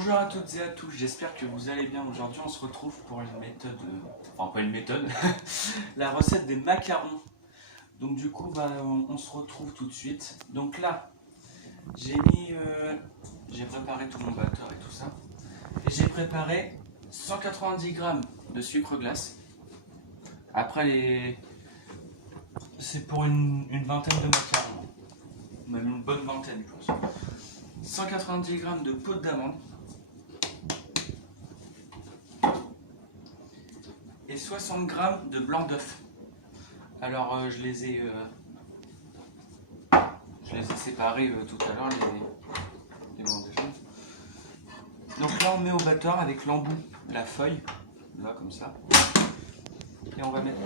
Bonjour à toutes et à tous, j'espère que vous allez bien. Aujourd'hui on se retrouve pour une méthode, enfin pas une méthode, la recette des macarons. Donc du coup on se retrouve tout de suite. Donc là j'ai préparé tout mon batteur et tout ça. Et j'ai préparé 190 grammes de sucre glace. Après c'est pour une vingtaine de macarons, même une bonne vingtaine je pense. 190 grammes de poudre d'amande. Et 60 grammes de blanc d'œuf. Alors je les ai séparés tout à l'heure, les blancs d'œuf. Donc là on met au batteur avec l'embout la feuille, là comme ça. Et on va mettre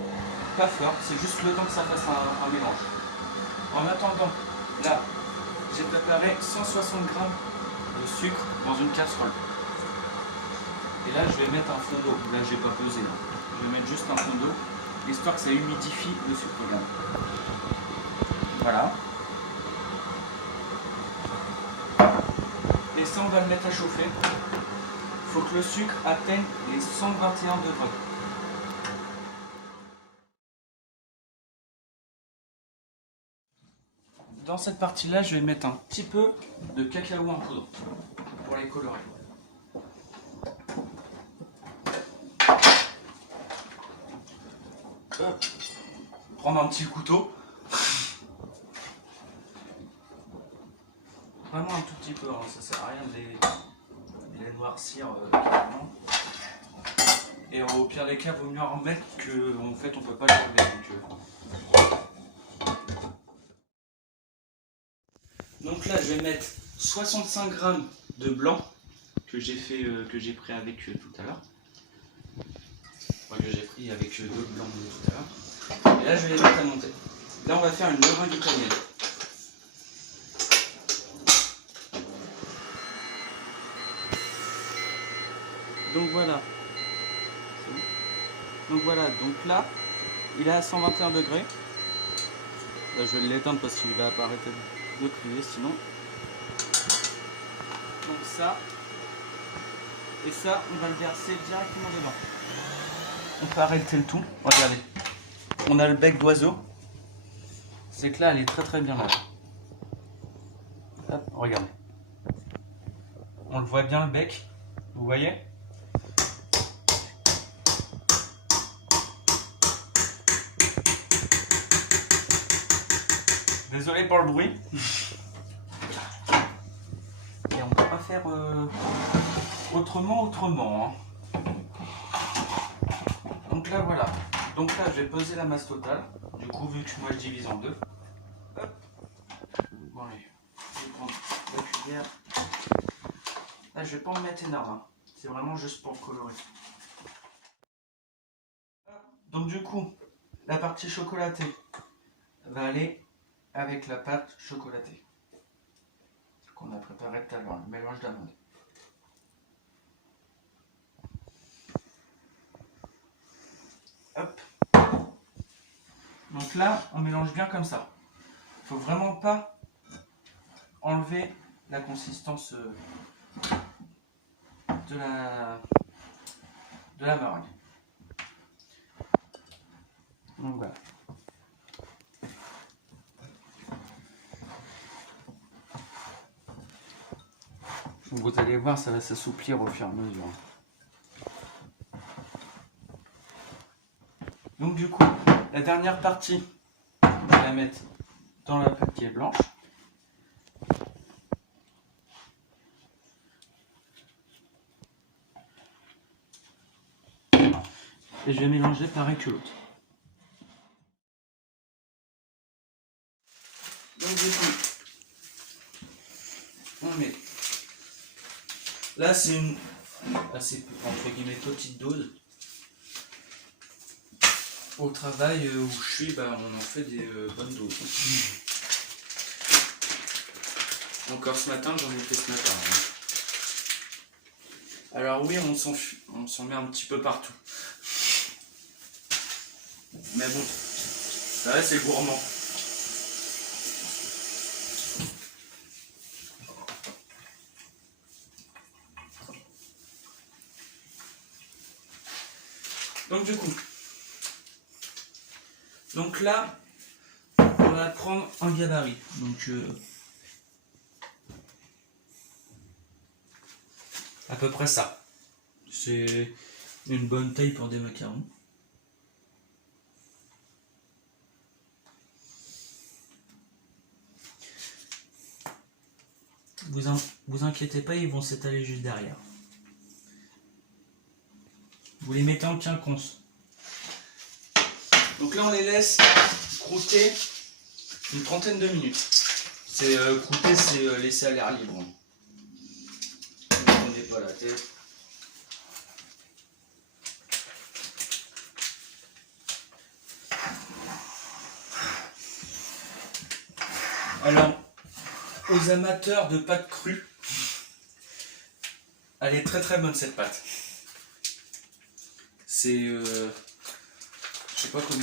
pas fort, c'est juste le temps que ça fasse un mélange. En attendant, là j'ai préparé 160 grammes de sucre dans une casserole. Et là je vais mettre un fond d'eau, là j'ai pas pesé là. Je vais mettre juste un fond d'eau, histoire que ça humidifie le sucre glace. Voilà. Et ça on va le mettre à chauffer. Il faut que le sucre atteigne les 121 degrés. Dans cette partie-là, je vais mettre un petit peu de cacao en poudre pour les colorer. Prendre un petit couteau. Vraiment un tout petit peu, hein, ça sert à rien de les noircir carrément. Et au pire des cas, vaut mieux en remettre qu'en fait on peut pas les enlever. Donc là, je vais mettre 65 grammes de blanc que j'ai pris avec tout à l'heure. Enfin, que j'ai pris avec d'autres blancs de tout à l'heure. Et là, je vais les mettre à monter. Là, on va faire une meringue italienne. Donc voilà. Donc là, il est à 121 degrés. Là, je vais l'éteindre parce qu'il va apparaître de crier sinon. Donc ça, et ça, on va le verser directement dedans. On peut arrêter le tout. Regardez, on a le bec d'oiseau. C'est que là, elle est très très bien là. Hop, regardez. On le voit bien le bec, vous voyez? Désolé pour le bruit. Et on ne peut pas faire autrement. Hein. Donc là voilà. Donc là je vais peser la masse totale. Du coup vu que moi je divise en deux. Hop. Bon allez. Je vais prendre la cuillère. Là je vais pas en mettre énorme. Hein. C'est vraiment juste pour colorer. Donc du coup, la partie chocolatée va aller avec la pâte chocolatée qu'on a préparée tout à l'heure, le mélange d'amande. Hop. Donc là, on mélange bien comme ça. Il ne faut vraiment pas enlever la consistance de la meringue. Donc voilà. Vous allez voir, ça va s'assouplir au fur et à mesure. Donc du coup, la dernière partie, on va la mettre dans la pâte qui est blanche. Et je vais mélanger pareil que l'autre. Donc du coup, on met. Là c'est une assez entre guillemets petite dose. Au travail où je suis, on en fait des bonnes doses. Encore ce matin, j'en ai fait ce matin. Hein. Alors oui, on s'en met un petit peu partout. Mais bon, ça va, c'est gourmand. Donc du coup, donc là, on va prendre un gabarit. Donc à peu près ça. C'est une bonne taille pour des macarons. Vous inquiétez pas, ils vont s'étaler juste derrière. Vous les mettez en quinconce. Donc là, on les laisse croûter une trentaine de minutes. C'est croûter, c'est laisser à l'air libre. Ne prenez pas la tête. Alors, aux amateurs de pâte crue, elle est très très bonne cette pâte. C'est, je sais pas comment.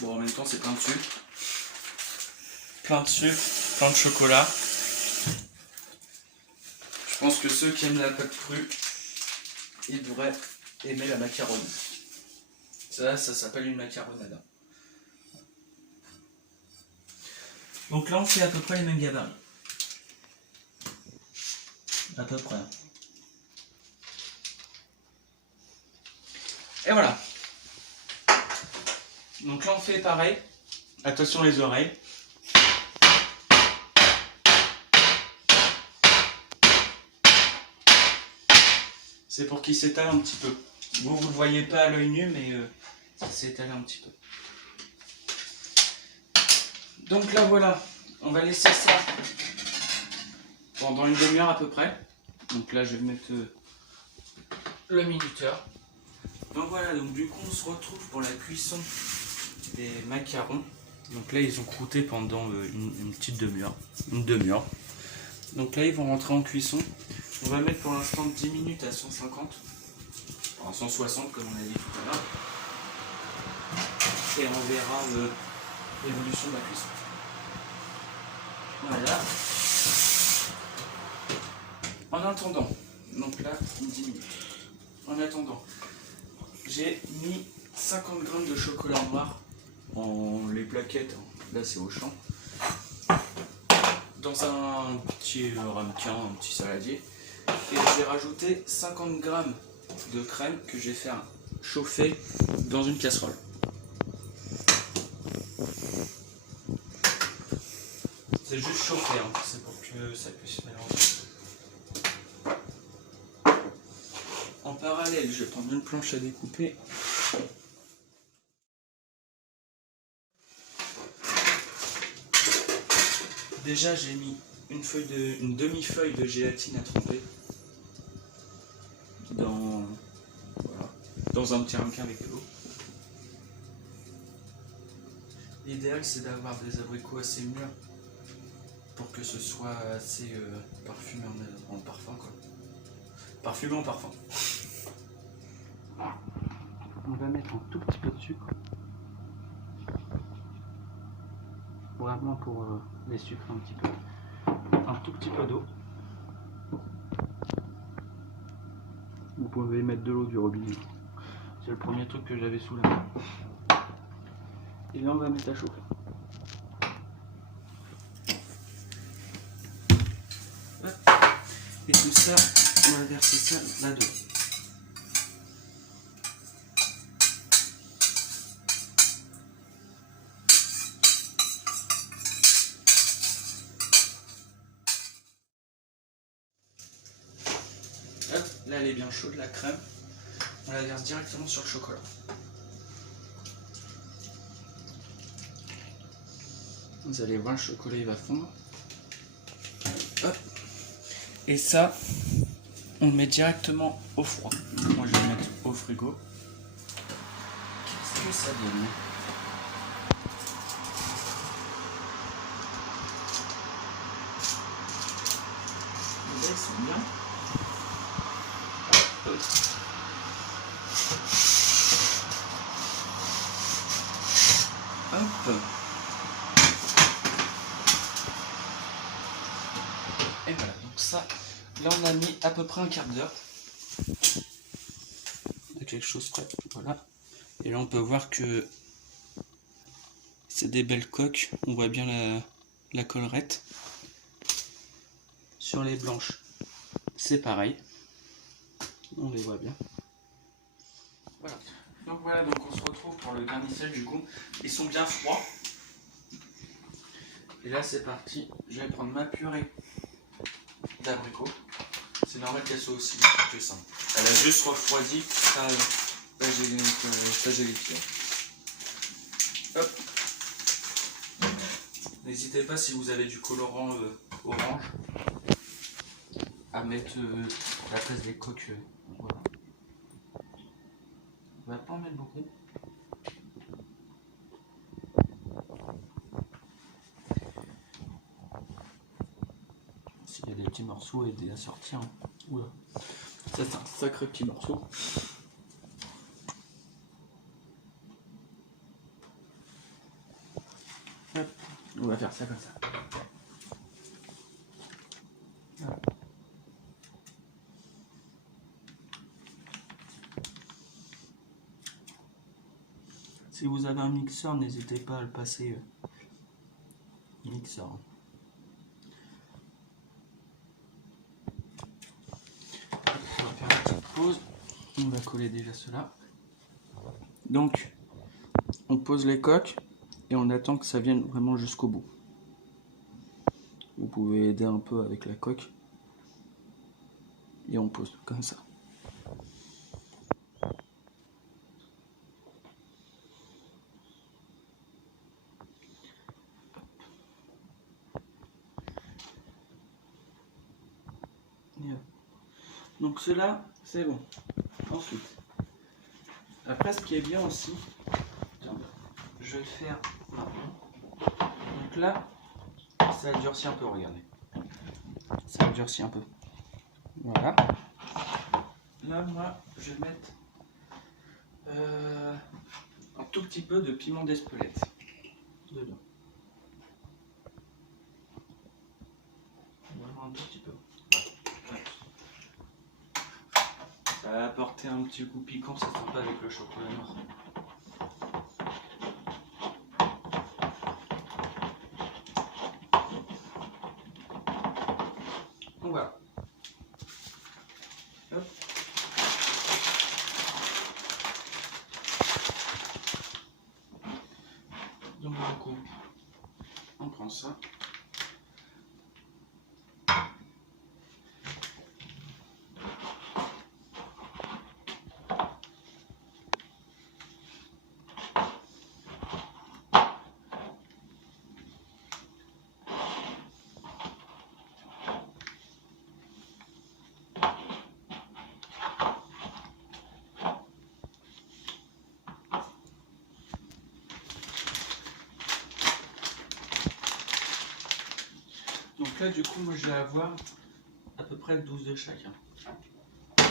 Bon, en même temps, c'est plein de sucre. Plein de sucre, plein de chocolat. Je pense que ceux qui aiment la pâte crue, ils devraient aimer la macaroni. Ça s'appelle une macaronada. Donc là, on fait à peu près les mêmes gabarits. À peu près. Et voilà. Donc là, on fait pareil. Attention les oreilles. C'est pour qu'il s'étale un petit peu. Vous ne le voyez pas à l'œil nu, mais ça s'étale un petit peu. Donc là, voilà. On va laisser ça pendant une demi-heure à peu près. Donc là, je vais mettre le minuteur. Donc voilà, donc du coup, on se retrouve pour la cuisson des macarons. Donc là, ils ont croûté pendant une petite demi-heure. Une demi-heure. Donc là, ils vont rentrer en cuisson. On va mettre pour l'instant 10 minutes à 150. Enfin, 160 comme on a dit tout à l'heure. Et on verra l'évolution de la cuisson. Voilà. En attendant, donc là, 10 minutes. En attendant, j'ai mis 50 grammes de chocolat noir en les plaquettes, là c'est au champ, dans un petit ramequin, un petit saladier. Et je vais rajouter 50 grammes de crème que je vais faire chauffer dans une casserole. C'est juste chauffer, hein. C'est pour que ça puisse se mélanger. En parallèle, je vais prendre une planche à découper. Déjà, j'ai mis une demi-feuille de gélatine à tremper dans un petit ramequin avec de l'eau. L'idéal, c'est d'avoir des abricots assez mûrs pour que ce soit assez parfumé en parfum, quoi. Parfumé en parfum. On va mettre un tout petit peu de sucre. Vraiment pour les sucres un petit peu. Un tout petit peu d'eau. Vous pouvez mettre de l'eau du robinet. C'est le premier truc que j'avais sous la main. Et là on va mettre à chauffer. Et tout ça, on va verser ça là-dedans. Hop, là elle est bien chaude, la crème. On la verse directement sur le chocolat. Vous allez voir, le chocolat il va fondre. Hop. Et ça, on le met directement au froid. Moi je vais le mettre au frigo. Qu'est-ce que ça donne? Les ailes sont bien. Hop. Et voilà, donc ça, là on a mis à peu près un quart d'heure. On a quelque chose prêt, voilà. Et là on peut voir que c'est des belles coques, on voit bien la collerette. Sur les blanches, c'est pareil, on les voit bien. Voilà. Donc voilà, donc on se retrouve pour le garnissage du coup. Ils sont bien froids. Et là c'est parti, je vais prendre ma purée d'abricot. C'est normal qu'elle soit aussi vite que ça. Elle a juste refroidi, pas gélifié. Hop. N'hésitez pas si vous avez du colorant orange à mettre à la place des coques. Voilà. On va pas en mettre beaucoup. S'il y a des petits morceaux et des assortis. Hein. Oula. Ça c'est un sacré petit morceau. Hop. On va faire ça comme ça. Voilà. Si vous avez un mixeur, n'hésitez pas à le passer mixeur. On va faire une petite pause. On va coller déjà cela. Donc, on pose les coques et on attend que ça vienne vraiment jusqu'au bout. Vous pouvez aider un peu avec la coque et on pose comme ça. Donc cela, c'est bon. Ensuite, après ce qui est bien aussi, je vais le faire maintenant. Donc là, ça a durci un peu, regardez. Ça a durci un peu. Voilà. Là, moi, je vais mettre un tout petit peu de piment d'Espelette dedans. Vraiment un tout petit peu. Ça va apporter un petit goût piquant, c'est sympa avec le chocolat noir. Donc voilà. Hop. Donc du coup, on prend ça. Donc là, du coup, moi, je vais avoir à peu près 12 de chacun. Donc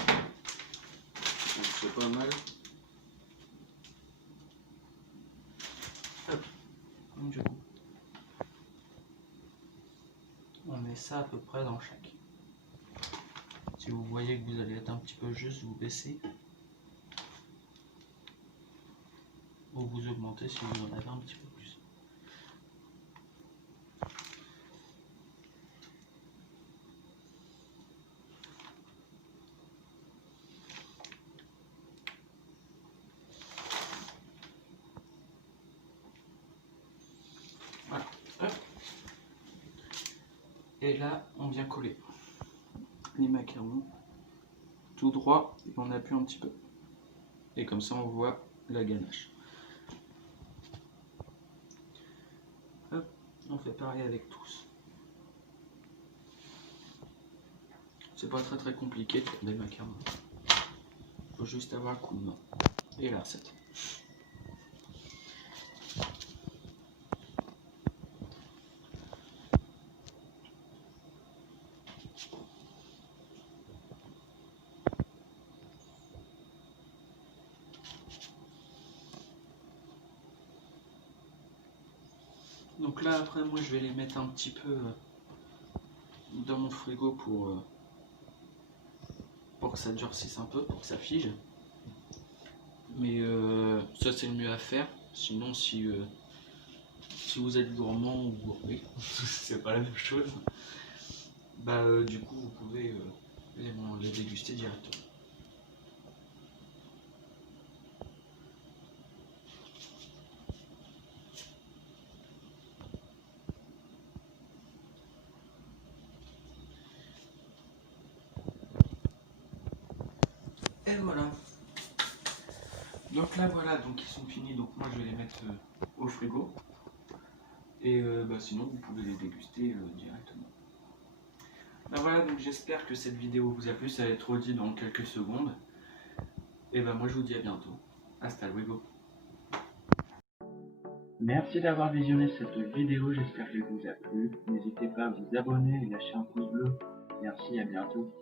c'est pas mal. Hop. Donc du coup, on met ça à peu près dans chaque. Si vous voyez que vous allez être un petit peu juste, vous baissez. Ou vous augmentez si vous en avez un petit peu plus. Voilà. Hop. Et là, on vient coller les macarons tout droit et on appuie un petit peu. Et comme ça, on voit la ganache. Hop. On fait pareil avec tous. C'est pas très compliqué de faire des macarons. Il faut juste avoir un coup de main. Et la recette. Donc là après moi je vais les mettre un petit peu dans mon frigo pour que ça durcisse un peu, pour que ça fige. Mais Ça c'est le mieux à faire. Sinon si vous êtes gourmand ou gourmé, c'est pas la même chose, bah du coup vous pouvez les déguster directement. Et voilà. Donc là voilà, donc ils sont finis, donc moi je vais les mettre au frigo. Et bah, sinon vous pouvez les déguster directement. Ben voilà, donc j'espère que cette vidéo vous a plu, ça va être redit dans quelques secondes. Et ben moi je vous dis à bientôt. Hasta luego. Merci d'avoir visionné cette vidéo, j'espère qu'elle vous a plu. N'hésitez pas à vous abonner et lâcher un pouce bleu. Merci, à bientôt.